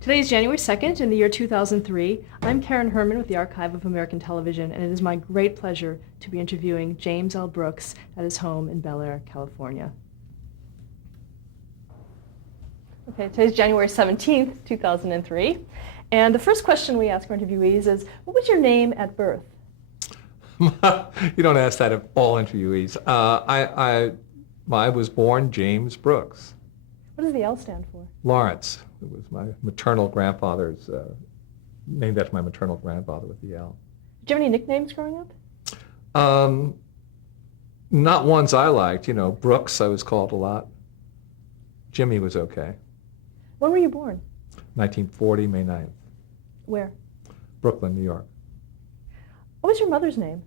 Today is January 2nd in the year 2003. I'm Karen Herman with the Archive of American Television, and it is my great pleasure to be interviewing James L. Brooks at his home in Bel Air, California. Okay, today's January 17th, 2003. And the first question we ask our interviewees is, what was your name at birth? You don't ask that of all interviewees. I was born James Brooks. What does the L stand for? Lawrence. It was my maternal grandfather's, named after my maternal grandfather with the L. Did you have any nicknames growing up? Not ones I liked. You know, Brooks I was called a lot. Jimmy was okay. When were you born? 1940, May 9th. Where? Brooklyn, New York. What was your mother's name?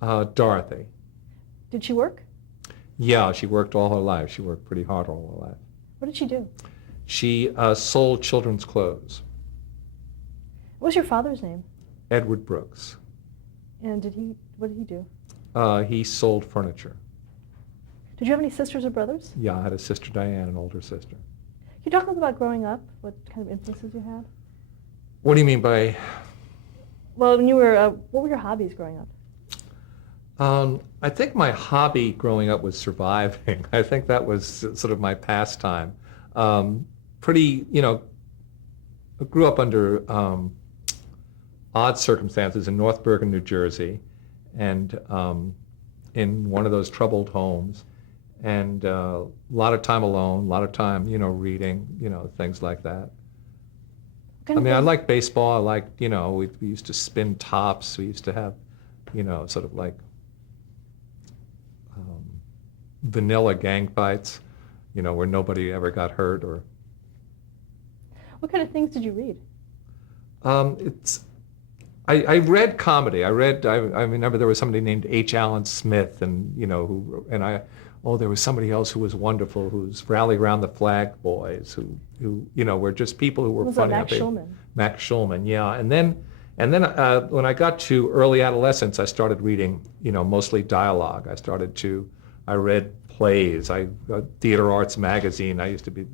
Dorothy. Did she work? Yeah, she worked all her life. She worked pretty hard all her life. What did she do? She sold children's clothes. What was your father's name? Edward Brooks. And what did he do? He sold furniture. Did you have any sisters or brothers? Yeah, I had a sister Diane, an older sister. Can you talk a little about growing up? What kind of influences you had? What do you mean by? Well, what were your hobbies growing up? I think my hobby growing up was surviving. I think that was sort of my pastime. I grew up under odd circumstances in North Bergen, New Jersey, and in one of those troubled homes, and a lot of time alone, a lot of time, reading, things like that. I liked baseball. I liked, we used to spin tops. We used to have, sort of like vanilla gang fights, where nobody ever got hurt. Or what kind of things did you read? I read comedy. I remember there was somebody named H. Allen Smith, and there was somebody else who was wonderful, who's Rally Around the Flag Boys, who were just people who were was funny. Max Schulman? Max Schulman, yeah. And then when I got to early adolescence, I started reading, mostly dialogue. I read plays. Theater Arts Magazine. I used to be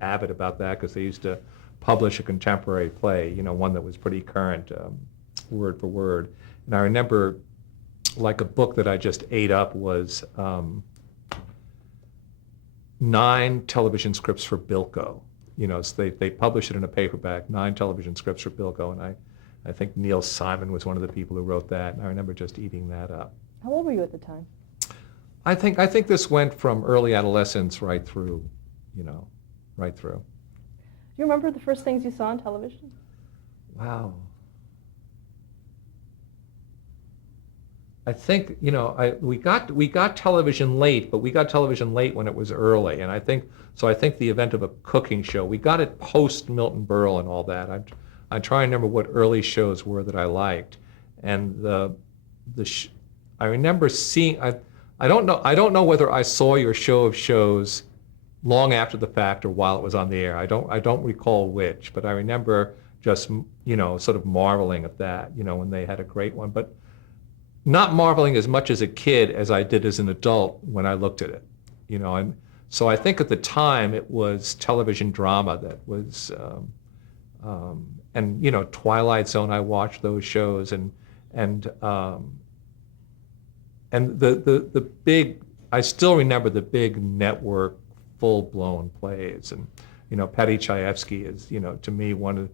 avid about that because they used to publish a contemporary play, one that was pretty current, word for word. And I remember, like, a book that I just ate up was 9 television scripts for Bilko. So they published it in a paperback, 9 television scripts for Bilko, and I think Neil Simon was one of the people who wrote that, and I remember just eating that up. How old were you at the time? I think this went from early adolescence right through, right through. Do you remember the first things you saw on television? Wow. I think, we got television late, but we got television late when it was early, and I think the event of a cooking show, we got it post Milton Berle and all that. I'm trying to remember what early shows were that I liked, and I remember seeing. I don't know whether I saw your show of shows long after the fact or while it was on the air. I don't recall which, but I remember just sort of marveling at that, when they had a great one, but not marveling as much as a kid as I did as an adult when I looked at it, and so I think at the time it was television drama that was, and Twilight Zone. I watched those shows, and the big. I still remember the big network, full-blown plays, and Paddy Chayefsky is to me one of.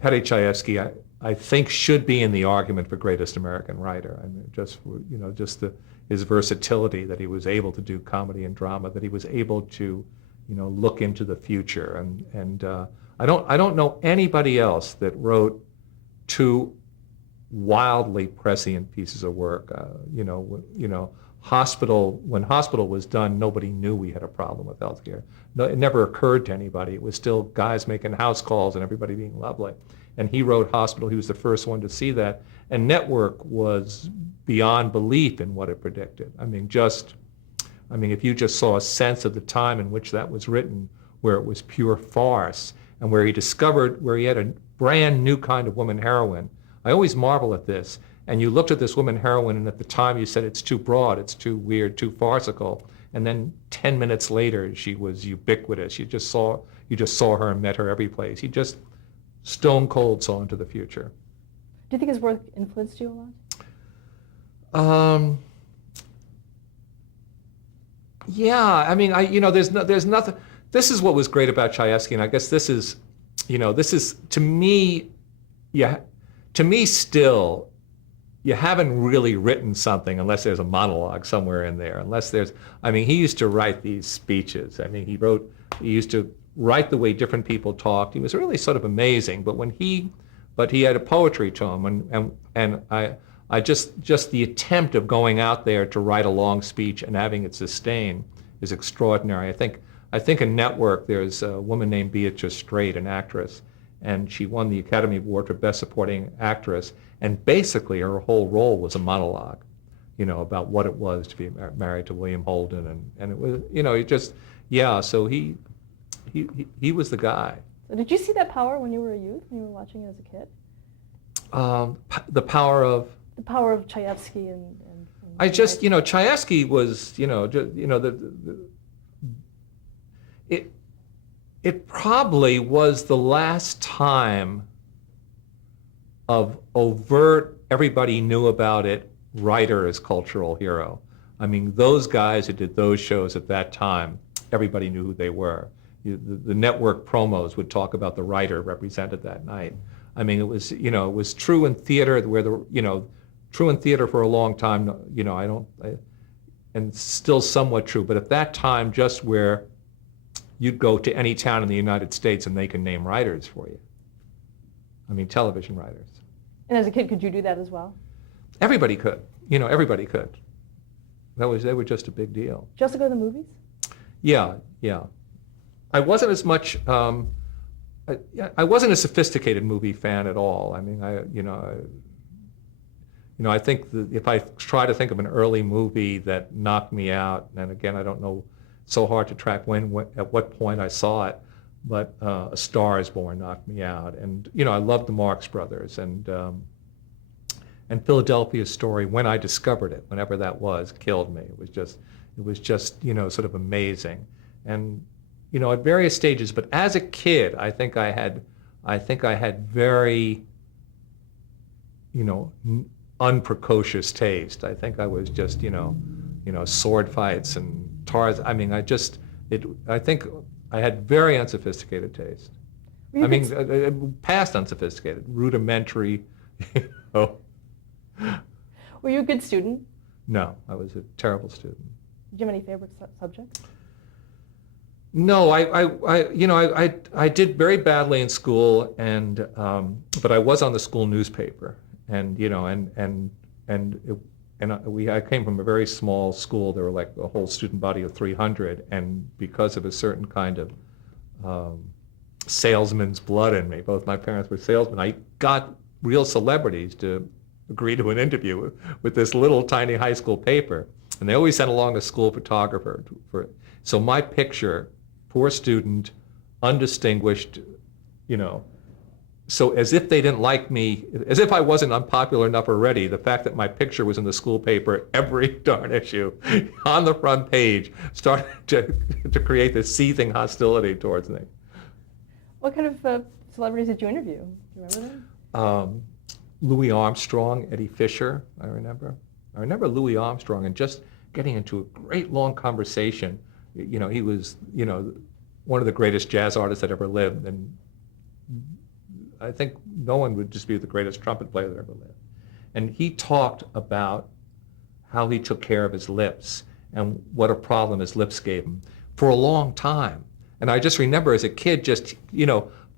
Paddy Chayefsky, I think should be in the argument for greatest American writer. His versatility, that he was able to do comedy and drama, that he was able to, look into the future, and I don't know anybody else that wrote 2 wildly prescient pieces of work. Hospital, when Hospital was done, nobody knew we had a problem with healthcare. No, it never occurred to anybody. It was still guys making house calls and everybody being lovely. And he wrote Hospital. He was the first one to see that. And Network was beyond belief in what it predicted. If you just saw a sense of the time in which that was written, where it was pure farce, and where he had a brand new kind of woman heroine. I always marvel at this. And you looked at this woman heroine, and at the time you said it's too broad, it's too weird, too farcical. And then 10 minutes later, she was ubiquitous. You you just saw her and met her every place. He just stone cold saw into the future. Do you think his work influenced you a lot? Yeah, I mean, there's nothing. This is what was great about Chayefsky, and I guess this is to me, yeah, to me still, you haven't really written something unless there's a monologue somewhere in there. I mean, he used to write these speeches. I mean, he used to write the way different people talked. He was really sort of amazing. But he had a poetry to him, and I just the attempt of going out there to write a long speech and having it sustain is extraordinary. I think in Network there's a woman named Beatrice Straight, an actress, and she won the Academy Award for Best Supporting Actress, and basically her whole role was a monologue, about what it was to be married to William Holden, and it was, so he was the guy. So did you see that power when you were a youth, when you were watching it as a kid? The power of Chayefsky and Chayefsky was, it probably was the last time of overt, everybody knew about it, writer as cultural hero. I mean, those guys who did those shows at that time, everybody knew who they were. The Network promos would talk about the writer represented that night. I mean, it was true in theater true in theater for a long time, and still somewhat true, but at that time, just where you'd go to any town in the United States and they can name writers for you. I mean, television writers. And as a kid, could you do that as well? Everybody could. Everybody could. They were just a big deal. Did you also go to the movies? Yeah. I wasn't as much. I wasn't a sophisticated movie fan at all. I mean, I think that if I try to think of an early movie that knocked me out, and again, I don't know, so hard to track at what point I saw it, but A Star Is Born knocked me out, and I loved the Marx Brothers, and Philadelphia Story, when I discovered it, whenever that was, killed me. It was just sort of amazing, and at various stages. But as a kid, I think I had very unprecocious taste. I think I was just sword fights and tars. I mean, I think I had very unsophisticated taste. I mean, past unsophisticated, rudimentary. Were you a good student? No, I was a terrible student. Did you have any favorite subjects? No, I did very badly in school, and but I was on the school newspaper, and I came from a very small school. There were like a whole student body of 300, and because of a certain kind of salesman's blood in me, both my parents were salesmen, I got real celebrities to agree to an interview with this little tiny high school paper, and they always sent along a school photographer so my picture, poor student, undistinguished, so as if they didn't like me, as if I wasn't unpopular enough already, the fact that my picture was in the school paper, every darn issue, on the front page, started to create this seething hostility towards me. What kind of celebrities did you interview? Do you remember them? Louis Armstrong, Eddie Fisher, I remember Louis Armstrong, and just getting into a great long conversation. He was, one of the greatest jazz artists that ever lived, and I think no one would dispute the greatest trumpet player that ever lived. And he talked about how he took care of his lips and what a problem his lips gave him for a long time. And I just remember as a kid just,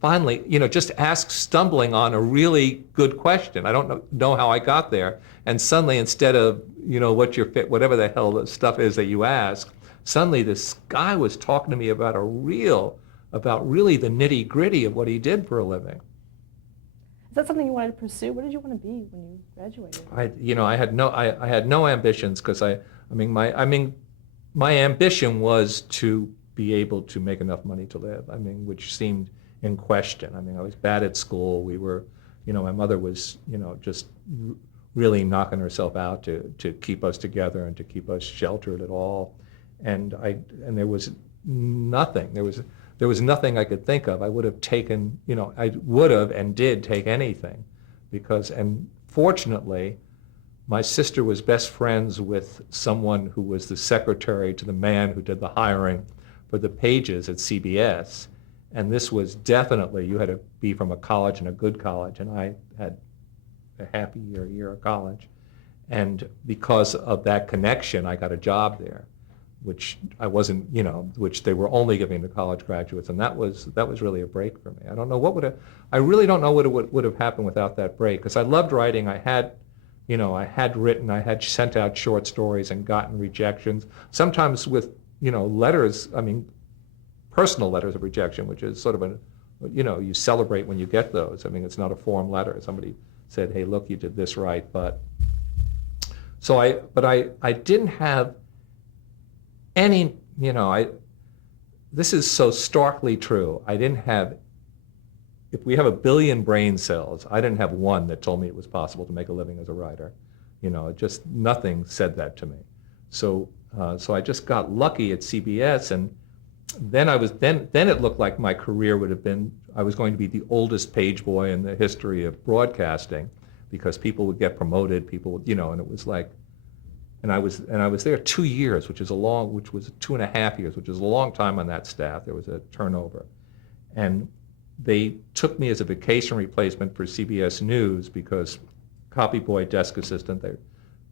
finally, just stumbling on a really good question. I don't know how I got there. And suddenly, instead of, what your fit, whatever the hell the stuff is that you ask, suddenly this guy was talking to me about really the nitty gritty of what he did for a living. Is that something you wanted to pursue? What did you want to be when you graduated? I had no ambitions, because my ambition was to be able to make enough money to live. Which seemed in question. I was bad at school. We were, my mother was, just really knocking herself out to keep us together and to keep us sheltered at all. And there was nothing. there was nothing I could think of. I would have taken, I would have and did take anything and fortunately, my sister was best friends with someone who was the secretary to the man who did the hiring for the pages at CBS. And this was definitely, you had to be from a college and a good college, and I had a happy year of college. And because of that connection, I got a job there, which I wasn't, which they were only giving to college graduates, and that was really a break for me. I really don't know what would have happened without that break, because I loved writing. I had written, I had sent out short stories and gotten rejections, sometimes with, letters, personal letters of rejection, which is sort of you celebrate when you get those. It's not a form letter. Somebody said, hey, look, you did this right, but I didn't have any, this is so starkly true. I didn't have, if we have 1 billion brain cells, I didn't have one that told me it was possible to make a living as a writer. Just nothing said that to me. So I just got lucky at CBS, and then then it looked like my career would have been, I was going to be the oldest page boy in the history of broadcasting, because people would get promoted, and it was like, and I was there 2 years, which was 2.5 years, which is a long time on that staff. There was a turnover. And they took me as a vacation replacement for CBS News because copy boy, desk assistant,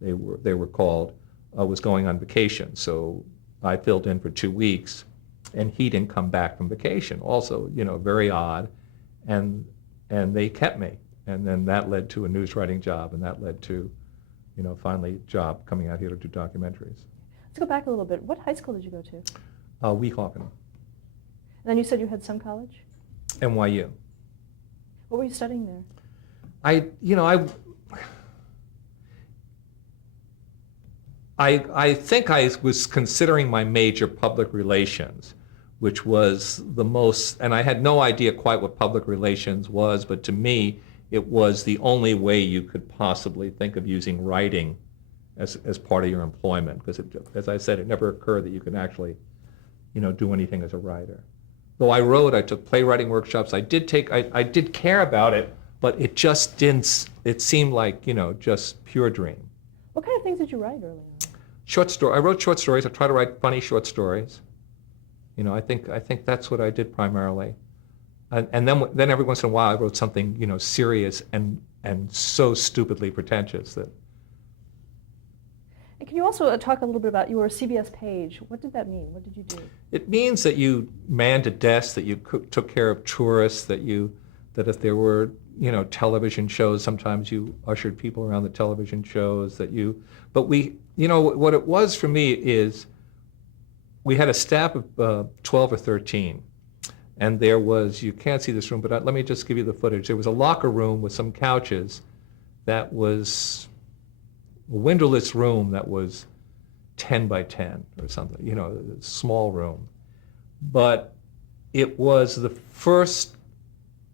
they were called, was going on vacation. So I filled in for 2 weeks, and he didn't come back from vacation. Also, very odd. And they kept me. And then that led to a news writing job, and that led to, finally a job coming out here to do documentaries. Let's go back a little bit. What high school did you go to? Weehawken. And then you said you had some college? NYU. What were you studying there? I think I was considering my major public relations, which was the most, and I had no idea quite what public relations was, but to me, it was the only way you could possibly think of using writing as part of your employment, because as I said, it never occurred that you could actually, do anything as a writer. Though I wrote, I took playwriting workshops, I did care about it, but it just didn't, it seemed like, just pure dream. What kind of things did you write early on? I wrote short stories. I try to write funny short stories. I think that's what I did primarily. And then every once in a while I wrote something, serious and so stupidly pretentious that. And can you also talk a little bit about your CBS page? What did that mean? What did you do? It means that you manned a desk, that you took care of tourists, that if there were, television shows, sometimes you ushered people around the television shows, but what it was for me is we had a staff of 12 or 13. And there was, you can't see this room, but let me just give you the footage. There was a locker room with some couches that was a windowless room that was 10 by 10 or something, a small room. But it was the first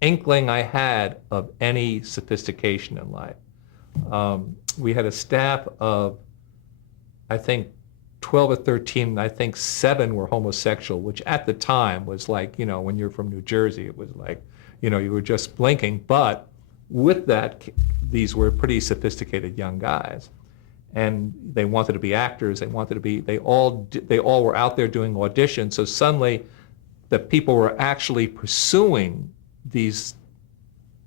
inkling I had of any sophistication in life. We had a staff of, I think, 12 or 13, and I think 7 were homosexual, which at the time was like, when you're from New Jersey, it was like, you were just blinking. But with that, these were pretty sophisticated young guys. And they wanted to be actors. They all were out there doing auditions. So suddenly, the people were actually pursuing these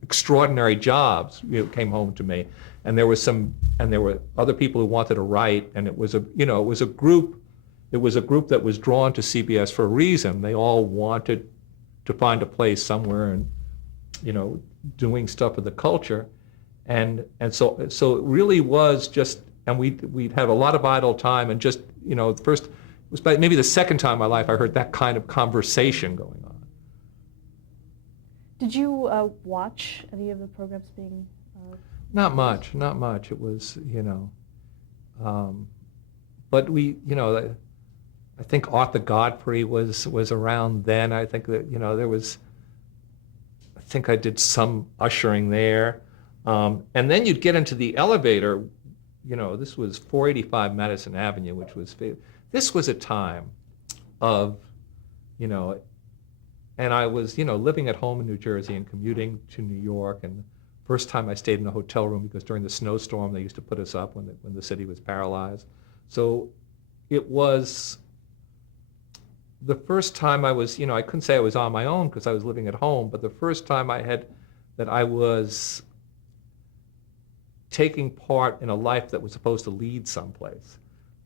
extraordinary jobs, came home to me. And there were other people who wanted to write, and it was a group that was drawn to CBS for a reason. They all wanted to find a place somewhere and, doing stuff with the culture. And so it really was just, and we'd have a lot of idle time, and just, first, it was maybe the second time in my life I heard that kind of conversation going on. Did you watch any of the programs being? Not much. It was, but we, I think Arthur Godfrey was around then. I think that, I think I did some ushering there. And then you'd get into the elevator, this was 485 Madison Avenue, this was a time of, and I was, living at home in New Jersey and commuting to New York. And first time I stayed in a hotel room because during the snowstorm they used to put us up when the city was paralyzed. So it was the first time I was, I couldn't say I was on my own because I was living at home, but the first time that I was taking part in a life that was supposed to lead someplace.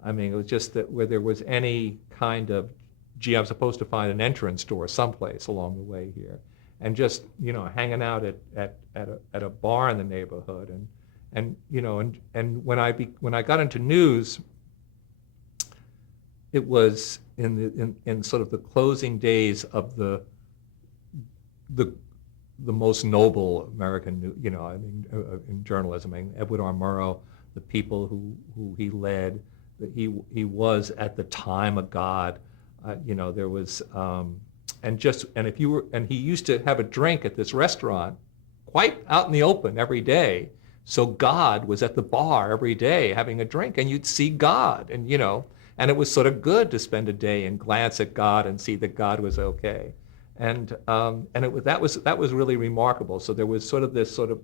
I mean, it was just that where there was any kind of, gee, I'm supposed to find an entrance door someplace along the way here, and just hanging out at a bar in the neighborhood, and when I got into news, it was in sort of the closing days of the most noble American, in journalism. I mean, Edward R. Murrow, the people who he led, that he was at the time a god. There was, and he used to have a drink at this restaurant, quite out in the open every day. So God was at the bar every day having a drink, and you'd see God, and it was sort of good to spend a day and glance at God and see that God was okay. And that was really remarkable. So there was sort of this sort of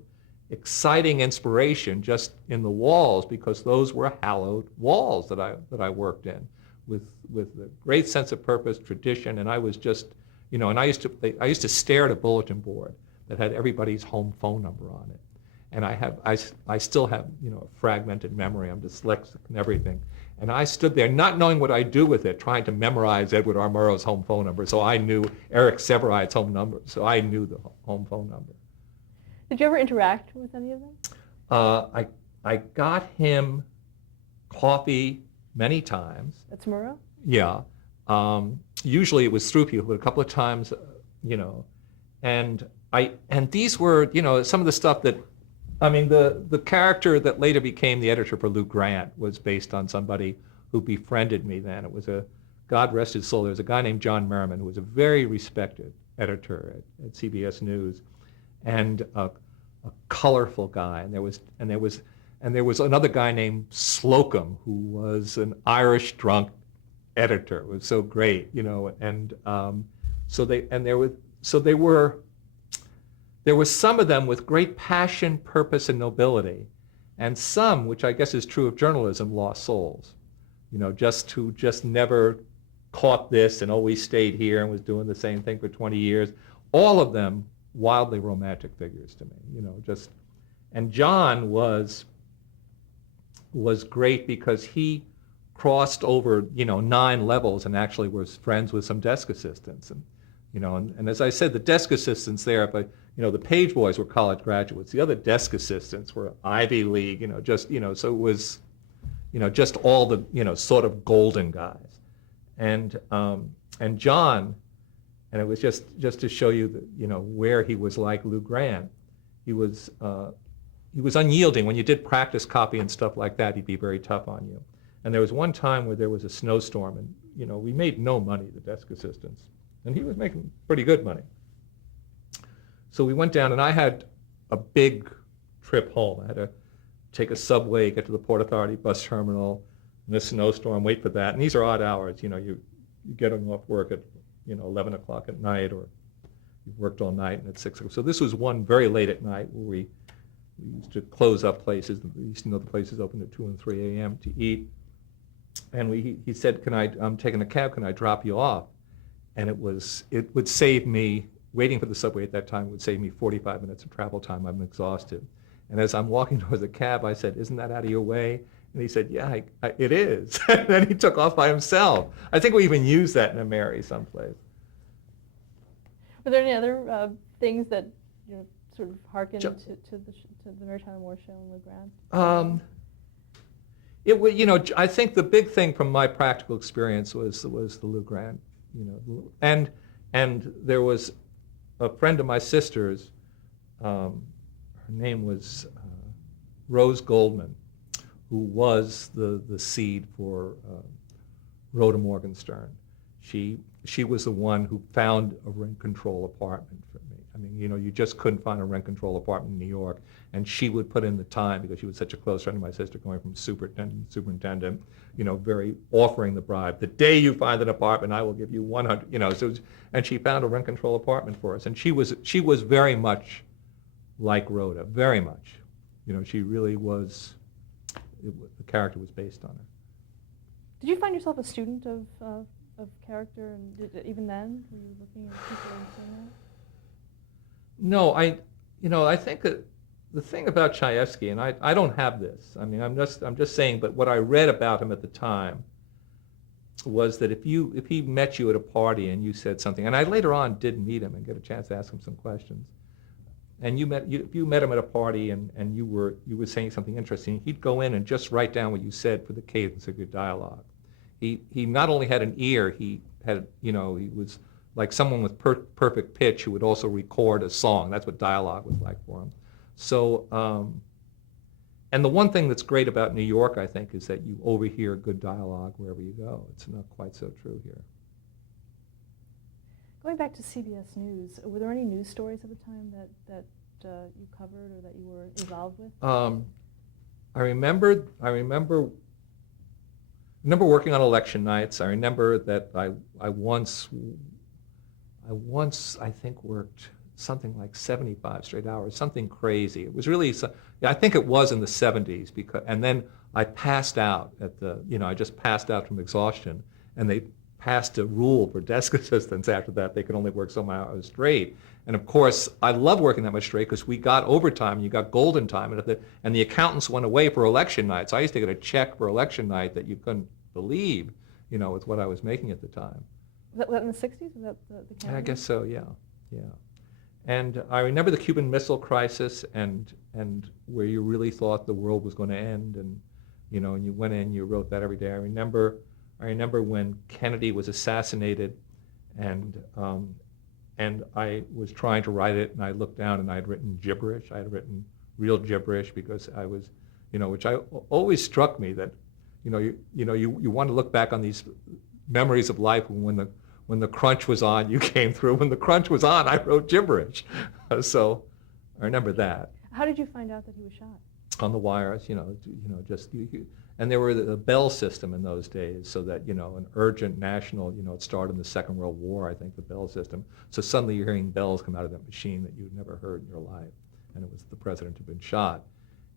exciting inspiration just in the walls, because those were hallowed walls that I worked in with a great sense of purpose, tradition, and I was just, and I used to stare at a bulletin board that had everybody's home phone number on it. And I still have, a fragmented memory. I'm dyslexic and everything. And I stood there not knowing what I'd do with it, trying to memorize Edward R. Murrow's home phone number. So I knew Eric Sevareid's home number. So I knew the home phone number. Did you ever interact with any of them? I got him coffee many times. That's Murrow? Yeah. Usually it was through people, but a couple of times, and these were, some of the stuff that, I mean, the character that later became the editor for Lou Grant was based on somebody who befriended me then. It was God rest his soul, there was a guy named John Merriman who was a very respected editor at CBS News, and a colorful guy. And there was another guy named Slocum who was an Irish drunk editor. It was so great, and there were some of them with great passion, purpose, and nobility, and some, which I guess is true of journalism, lost souls, who just never caught this and always stayed here and was doing the same thing for 20 years. All of them wildly romantic figures to me, and John was great because he crossed over, 9 levels and actually was friends with some desk assistants. And as I said, the desk assistants there, the page boys were college graduates. The other desk assistants were Ivy League, so it was, just all the, sort of golden guys. And John, and it was just to show you that, where he was like Lou Grant, he was unyielding. When you did practice copy and stuff like that, he'd be very tough on you. And there was one time where there was a snowstorm, and, we made no money, the desk assistants, and he was making pretty good money. So we went down, and I had a big trip home. I had to take a subway, get to the Port Authority bus terminal in a snowstorm, wait for that. And these are odd hours. You getting off work at 11 o'clock at night, or you've worked all night and at 6 o'clock. So this was one very late at night where we used to close up places. We used to know the places open at 2 and 3 a.m. to eat. And he said, I'm taking a cab, can I drop you off? And it would save me, waiting for the subway at that time would save me 45 minutes of travel time. I'm exhausted. And as I'm walking towards the cab, I said, isn't that out of your way? And he said, yeah, it is. And then he took off by himself. I think we even used that in a Mary someplace. Were there any other things that sort of harkened to the Mary Tyler Moore Show and Lou Grant? It was, I think the big thing from my practical experience was the Lou Grant, and there was a friend of my sister's. Her name was Rose Goldman, who was the seed for Rhoda Morgenstern. She was the one who found a rent control apartment for me. I mean, you know, you just couldn't find a rent control apartment in New York. And she would put in the time because she was such a close friend of my sister, going from superintendent to superintendent, you know, very offering the bribe. The day you find an apartment, I will give you 100, you know. So, and she found a rent control apartment for us. And she was very much like Rhoda, very much. You know, she really was, the character was based on her. Did you find yourself a student of character, and even then, were you looking at people and seeing that? No, I think that the thing about Chayefsky, and I don't have this. I mean, I'm just saying. But what I read about him at the time was that if he met you at a party and you said something, and I later on did meet him and get a chance to ask him some questions, and if you met him at a party and you were saying something interesting, he'd go in and just write down what you said for the cadence of your dialogue. He not only had an ear, he had, you know, he was like someone with perfect pitch who would also record a song. That's what dialogue was like for him. So, and the one thing that's great about New York, I think, is that you overhear good dialogue wherever you go. It's not quite so true here. Going back to CBS News, were there any news stories at the time that you covered or that you were involved with? I remember working on election nights. I remember that I once I think worked something like 75 straight hours, something crazy. It was really, I think it was in the 70s, and then I passed out I just passed out from exhaustion, and they passed a rule for desk assistants after that. They could only work so many hours straight. And of course, I loved working that much straight because we got overtime, and you got golden time, and the accountants went away for election night. So I used to get a check for election night that you couldn't believe, you know, with what I was making at the time. Was that in the 60s? Was that the calendar? I guess so, yeah. And I remember the Cuban Missile Crisis, and where you really thought the world was going to end, and you know, and you went in, you wrote that every day. I remember when Kennedy was assassinated, and I was trying to write it, and I looked down and I had written gibberish. I had written real gibberish because I was, you know, which always struck me that, you want to look back on these memories of life when the crunch was on, you came through. When the crunch was on, I wrote gibberish. So I remember that. How did you find out that he was shot? On the wires, and there were the bell system in those days, so that, you know, an urgent national, you know, it started in the Second World War, I think, the bell system. So suddenly you're hearing bells come out of that machine that you'd never heard in your life, and it was the president who'd been shot.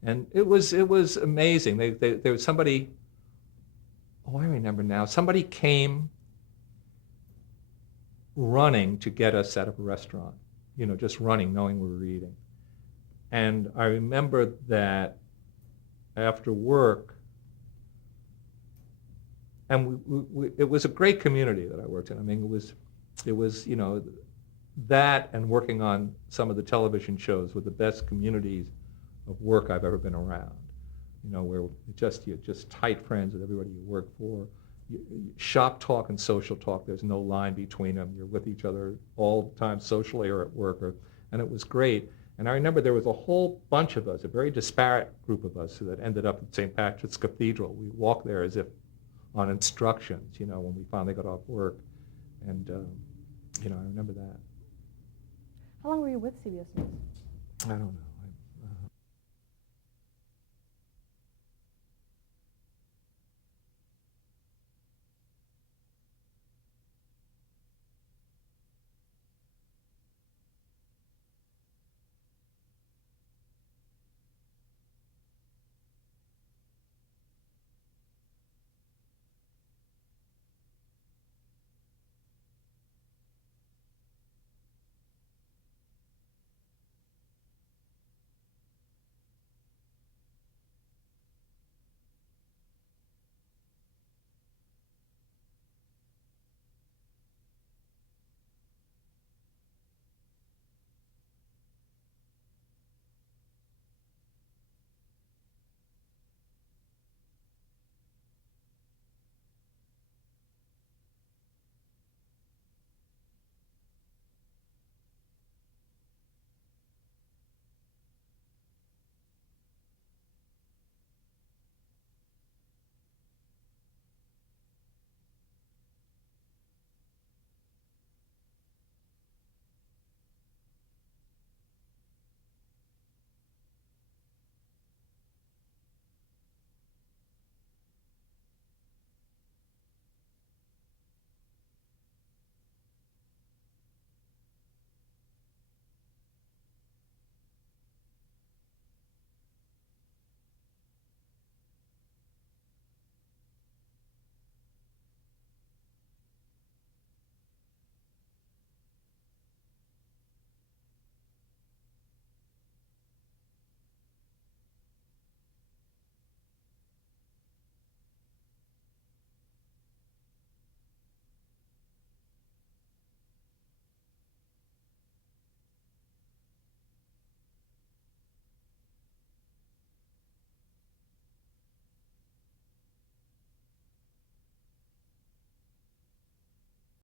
And it was amazing. There was somebody, I remember now, somebody came running to get us out of a restaurant, you know, just running, knowing we were eating. And I remember that after work, and it was a great community that I worked in. I mean, it was, you know, that and working on some of the television shows were the best communities of work I've ever been around. You know, where you're just tight friends with everybody you work for. Shop talk and social talk, there's no line between them. You're with each other all the time, socially or at work, and it was great. And I remember there was a whole bunch of us, a very disparate group of us, that ended up at St. Patrick's Cathedral. We walked there as if on instructions, you know, when we finally got off work. And, you know, I remember that. How long were you with CBS News? I don't know.